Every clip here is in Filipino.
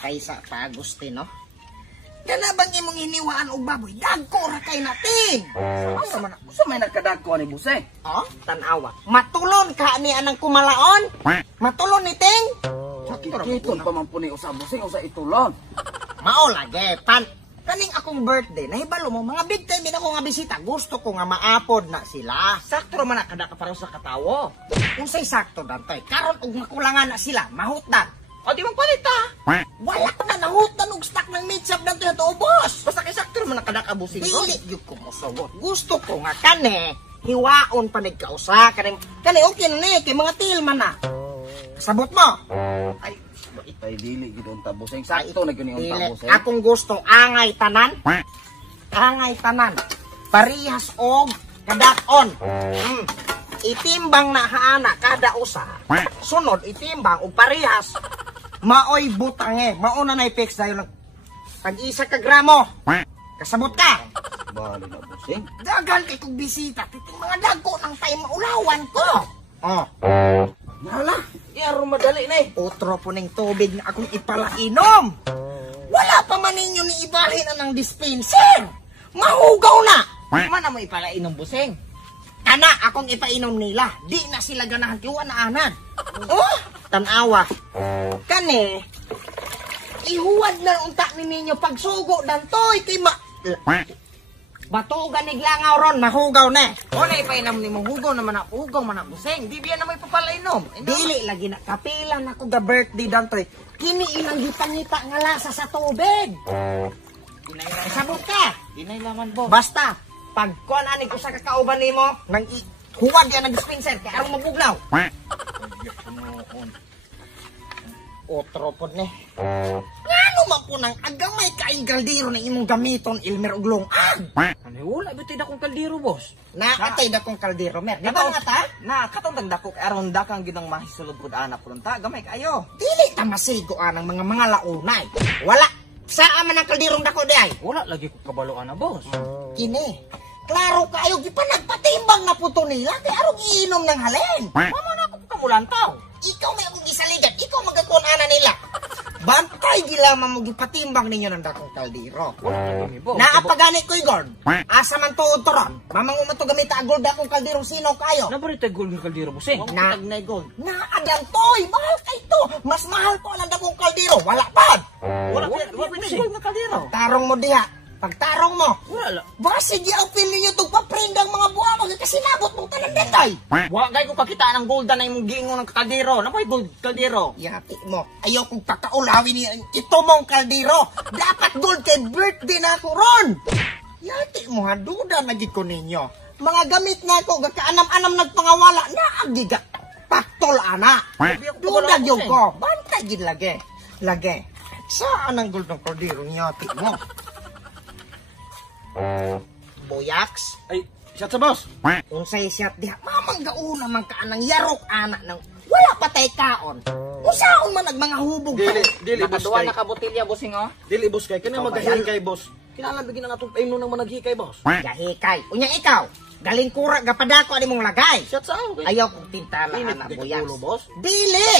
kaysa pa Agustino. Kana bang imong hiniwaan og baboy? Dagko ra kay nating. Usa may nagkadagko ni Buseng? Oh, tanawa. Matulon ka ni anang kumalaon? Matulon ni Ting? Sakiton pa man po ni usa Buseng, usa itulon. Mao lagi pan. Kaning akong birthday, nahibalo mo mga big time din ako nga bisita. Gusto ko nga maapod na sila. Sakto man kada ka para sa katawo. Unsay sakto dantoy? Karon og makulangan na sila, mahutdan. O di magpalit ta. Wala ko na nahutdan og stock ng meat-shop dantoy to, boss. Basta kay sakto man kada ka Buseng. Dili gyud ko mosugot. Gusto ko nga kane hiwaon pa nagkausa kani okay na ni kay mga tilman na. Sabot mo. Ay dili gid unta Buseng. Sakto na gyud unta Buseng. Akong gusto angay tanan. Angay tanan. Parihas og kadakon. Itimbang na haana kada usa. Sunod itimbang og parihas. Maoy butange, mao na nay fix dayon tag-isa ka gramo. Kasabot ka. Bali na Buseng. Dagan kay kog bisita, titing mga dagko nang tay maulawan ko. Oh. Nala, iyaro madali na eh. Otro po ning tubig na akong ipalainom. Wala pa man ninyo ni ibalhin na ng dispenser. Mahugaw na. Di man na mo ipalainom Buseng. Kana akong ipainom nila. Di na sila ganahan kiwa na anad. Oh, tanawa. Kani, ihuwad na unta ni ninyo pagsugo dantoy kay batugan ni glangaw ron, mahugaw na. O na ipainom ni mong hugaw naman na hugaw man na Buseng. Di biya na mo ipapalainom. Dili lagi na kapilan ako ga birthday dantoy. Kini ilang gipangita nga lasa sa tubig. Sabot ka. Dinailaman bo. Basta, pag kuan ani ko sa kakauban nimo, nang huwag yan ang dispenser kay aron mabuglaw. Otro pod ni. Ngano man po nang agamay kaing kaldero na imong gamiton Ilmer og lungan. Ano wala bitid akong kaldero boss. Nakatay da kong kaldero mer. Di ba nga ta? Na katong dagdakok aron dakang ginang mahisulod pud anak pud ta gamay kayo. Dili ta masigo anang mga launay. Wala. Saan man ang kalderong dako di ay? Wala lagi ko kabaloan na boss. Kini. Klaro kayo gipanagpatimbang na puto nila kay aron iinom ng halin. Mama na ako kamulantaw. Ikaw may akong gisaligan, ikaw magkakunana nila. Bantay gila mo gipatimbang ninyo ng dakong kaldero. Naapagani ko Igor. Asa man tuod to ron. Mamang umato gamit agol dakong kaldero sino kayo. Nabarita gold ng kaldero Buseng. Na gold. Naadang toy, mahal kay to. Mas mahal ko ang dakong kaldero. Wala pa. Wala gold ng kaldero. Tarong mo diha. Pagtarong mo. Wala. Basta di ang pili ninyo itong paprindang mga buha magkasinabot mong tanan detay. Wa gay ko pakita ng golda na imong giingon ng kaldero. Napay gold kaldero. Yati mo. Ayaw kong kakaulawin niya ito mong kaldero. Dapat gold kay birthday na ako ron. Yati mo ha. Duda na gid ko ninyo. Mga gamit na ako. Gakaanam-anam nagpangawala. Naagiga. Paktol ana. Duda yun ko. Bantay gid lagi. Lagi. Saan ang gold ng kaldero niya? Yati mo. Boyaks. Ay, shot sa boss. Unsay shot diha. Mamang gauna man ka anang yarok anak nang wala patay kaon. Usaon man nagmanga hubog pa. Dili boss kay. Nakaduwa na ka botilya bossing oh. Dili boss kay kana magahikay boss. Kinahanglan bigyan nga atong paino nang managhikay boss. Gahikay. Unya ikaw. Galing kura gapadako ani mong lagay. Shot sa okay. Ayaw kong tintala ana boyaks. Boss. Dili.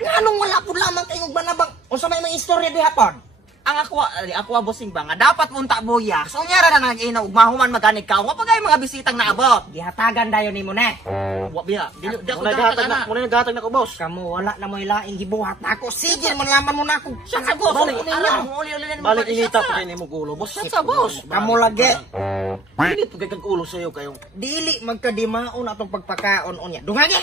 Nganong wala pud lamang kay og banabang. Unsa may mga istorya diha pon? Ang aqua bossing ba nga dapat munta buya. So nyara na nag-ina ug mahuman maganig ka. Wa pagay mga bisitang naabot. Gihatagan dayon nimo ne. Wa biya. Dili ako naghatag na. Muna naghatag na ko boss. Kamu wala na mo ilaing gibuhat na ako. Sige man laman mo na ako. Sa boss. Balik inita pa kay nimo gulo boss. Sa boss. Kamu lagi. Dili to kay kag ulo sayo kayo. Dili magkadimaon atong pagpakaon unya. Dungagi.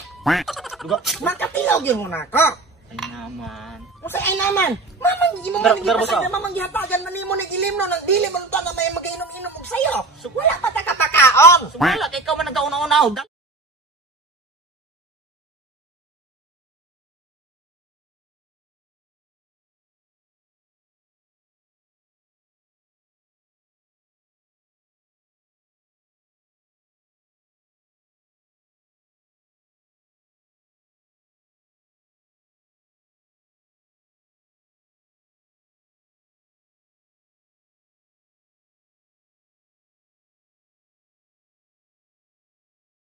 Duga. Makatilaw gyud mo na ako. Ay naman. Usa ay naman. Mamang imo man gihatagan mamang gihatagan man nimo ning ilimno nang dili man ta na may magiinom-inom og sayo. Wala pa ta kapakaon. Wala kay ikaw man nagkauna-una.